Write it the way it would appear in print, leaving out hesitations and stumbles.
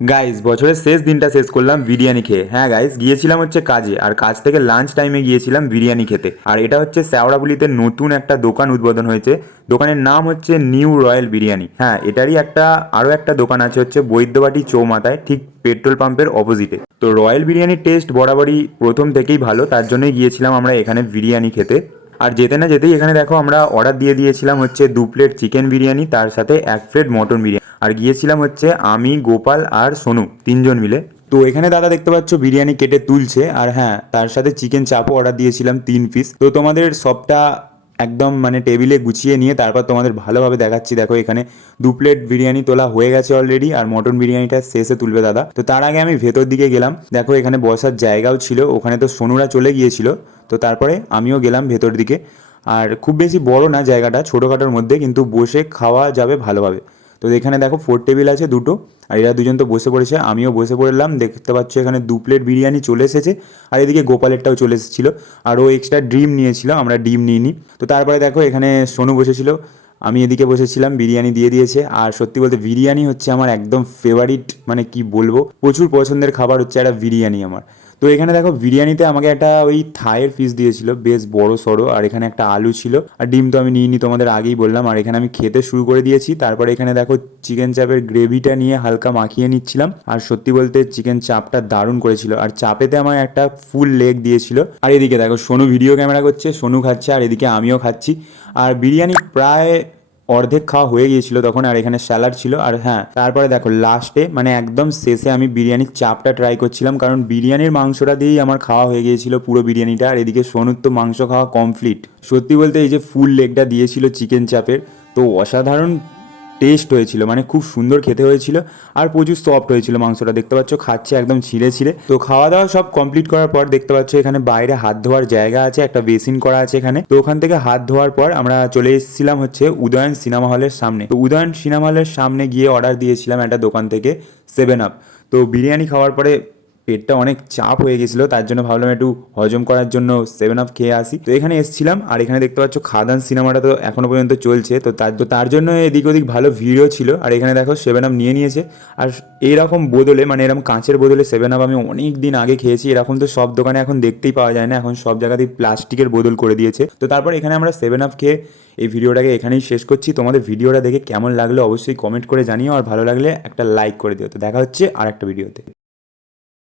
Guys বছরের শেষ দিনটা শেষ করলাম বিরিয়ানি খেয়ে। হ্যাঁ গাইস, গিয়েছিলাম হচ্ছে কাজে, আর কাজ থেকে লাঞ্চ টাইমে গিয়েছিলাম বিরিয়ানি খেতে। আর এটা হচ্ছে শেওড়াফুলিতে নতুন একটা দোকান উদ্বোধন হয়েছে। দোকানের নাম হচ্ছে নিউ রয়্যাল বিরিয়ানি। হ্যাঁ, এটারই আরও একটা দোকান আছে হচ্ছে বৈদ্যবাটি চৌমাথায়, ঠিক পেট্রোল পাম্পের অপোজিটে। তো রয়্যাল বিরিয়ানির টেস্ট বরাবরই প্রথম থেকেই ভালো, তার জন্যই গিয়েছিলাম আমরা এখানে বিরিয়ানি খেতে। আর যেতে না যেতেই এখানে দেখো আমরা অর্ডার দিয়ে দিয়েছিলাম হচ্ছে 2 প্লেট চিকেন বিরিয়ানি, তার সাথে 1 প্লেট মটন বিরিয়ানি। আর গিয়েছিলাম হচ্ছে আমি, গোপাল আর সোনু, তিনজন মিলে। তো এখানে দাদা দেখতে পাচ্ছ বিরিয়ানি কেটে তুলছে, আর হ্যাঁ তার সাথে চিকেন চাপও অর্ডার দিয়েছিলাম 3 পিস। তো তোমাদের সবটা একদম মানে টেবিলে গুছিয়ে নিয়ে তারপর তোমাদের ভালোভাবে দেখাচ্ছি। দেখো এখানে 2 প্লেট বিরিয়ানি তোলা হয়ে গেছে অলরেডি, আর মটন বিরিয়ানিটা শেষে তুলবে দাদা। তো তার আগে আমি ভেতর দিকে গেলাম, দেখো এখানে বসার জায়গাও ছিল। ওখানে তো সোনুরা চলে গিয়েছিল, তো তারপরে আমিও গেলাম ভেতর দিকে। আর খুব বেশি বড় না জায়গাটা, ছোটোখাটোর মধ্যে, কিন্তু বসে খাওয়া যাবে ভালোভাবে। তো এখানে দেখো 4 টেবিল আছে দুটো, আর এরা দুজন তো বসে পড়েছে, আমিও বসে পড়লাম। দেখতে পাচ্ছ এখানে 2 প্লেট বিরিয়ানি চলে এসেছে, আর এদিকে গোপালেরটাও চলে এসেছিলো। আর ও এক্সট্রা ডিম নিয়েছিল, আমরা ডিম নিইনি। তো তারপরে দেখো এখানে সোনু বসেছিল, আমি এদিকে বসেছিলাম, বিরিয়ানি দিয়ে দিয়েছে। আর সত্যি বলতে বিরিয়ানি হচ্ছে আমার একদম ফেভারিট, মানে কি বলবো, প্রচুর পছন্দের খাবার হচ্ছে একটা বিরিয়ানি আমার। তো এখানে দেখো বিরিয়ানিতে আমাকে একটা ওই থাইয়ের পিস দিয়েছিল, বেশ বড় সড়ো, আর এখানে একটা আলু ছিল, আর ডিম তো আমি নিইনি, তোমাদের আগেই বললাম। আর এখানে আমি খেতে শুরু করে দিয়েছি। তারপরে এখানে দেখো চিকেন চাপের গ্রেভিটা নিয়ে হালকা মাখিয়ে নিচ্ছিলাম। আর সত্যি বলতে চিকেন চাপটা দারুণ করেছিল, আর চাপেতে আমার একটা ফুল লেগ দিয়েছিল। আর এদিকে দেখো সোনু ভিডিও ক্যামেরা করছে, সোনু খাচ্ছে, আর এদিকে আমিও খাচ্ছি। আর বিরিয়ানি প্রায় অর্ধেক খাওয়া হয়ে গিয়েছিল তখন, আর এখানে স্যালাড ছিল। আর হ্যাঁ, তারপরে দেখো লাস্টে মানে একদম শেষে আমি বিরিয়ানির চাপটা ট্রাই করছিলাম, কারণ বিরিয়ানির মাংসটা দিয়েই আমার খাওয়া হয়ে গিয়েছিল পুরো বিরিয়ানিটা। আর এদিকে সোনুর তো মাংস খাওয়া কমপ্লিট। সত্যি বলতে এই যে ফুল লেগটা দিয়েছিল চিকেন চাপের, তো অসাধারণ টেস্ট হয়েছিল, মানে খুব সুন্দর খেতে হয়েছিল। আর প্রচুর সফট হয়েছিল মাংসটা, দেখতে পাচ্ছ খাচ্ছে একদম ছিঁড়ে ছিঁড়ে। তো খাওয়া দাওয়া সব কমপ্লিট করার পর দেখতে পাচ্ছ এখানে বাইরে হাত ধোয়ার জায়গা আছে, একটা বেসিন করা আছে এখানে। তো ওখান থেকে হাত ধোয়ার পর আমরা চলে এসেছিলাম হচ্ছে উদয়ন সিনেমা হলের সামনে। তো উদয়ন সিনেমা হলের সামনে গিয়ে অর্ডার দিয়েছিলাম একটা দোকান থেকে 7 আপ। তো বিরিয়ানি খাওয়ার পরে পেটটা অনেক চাপ হয়ে গেছিলো, তার জন্য ভাবলাম একটু হজম করার জন্য 7 আপ খেয়ে আসি। তো এখানে এসেছিলাম, আর এখানে দেখতে পাচ্ছ খাদান সিনেমাটা তো এখনো পর্যন্ত চলছে, তো তার জন্য এদিক ওদিক ভালো ভিড়ও ছিল। আর এখানে দেখো 7 আপ নিয়ে নিয়েছে। আর এইরকম বোতলে, মানে এরকম কাঁচের বোতলে 7 আপ আমি অনেক দিন আগে খেয়েছি। এরকম তো সব দোকানে এখন দেখতেই পাওয়া যায় না, এখন সব জায়গাতেই প্লাস্টিকের বোতল করে দিয়েছে। তো তারপর এখানে আমরা 7 আপ খেয়ে এই ভিডিওটাকে এখানেই শেষ করছি। তোমাদের ভিডিওটা দেখে কেমন লাগলো অবশ্যই কমেন্ট করে জানিও, আর ভালো লাগলে একটা লাইক করে দিও। তো দেখা হচ্ছে আর একটা ভিডিওতে।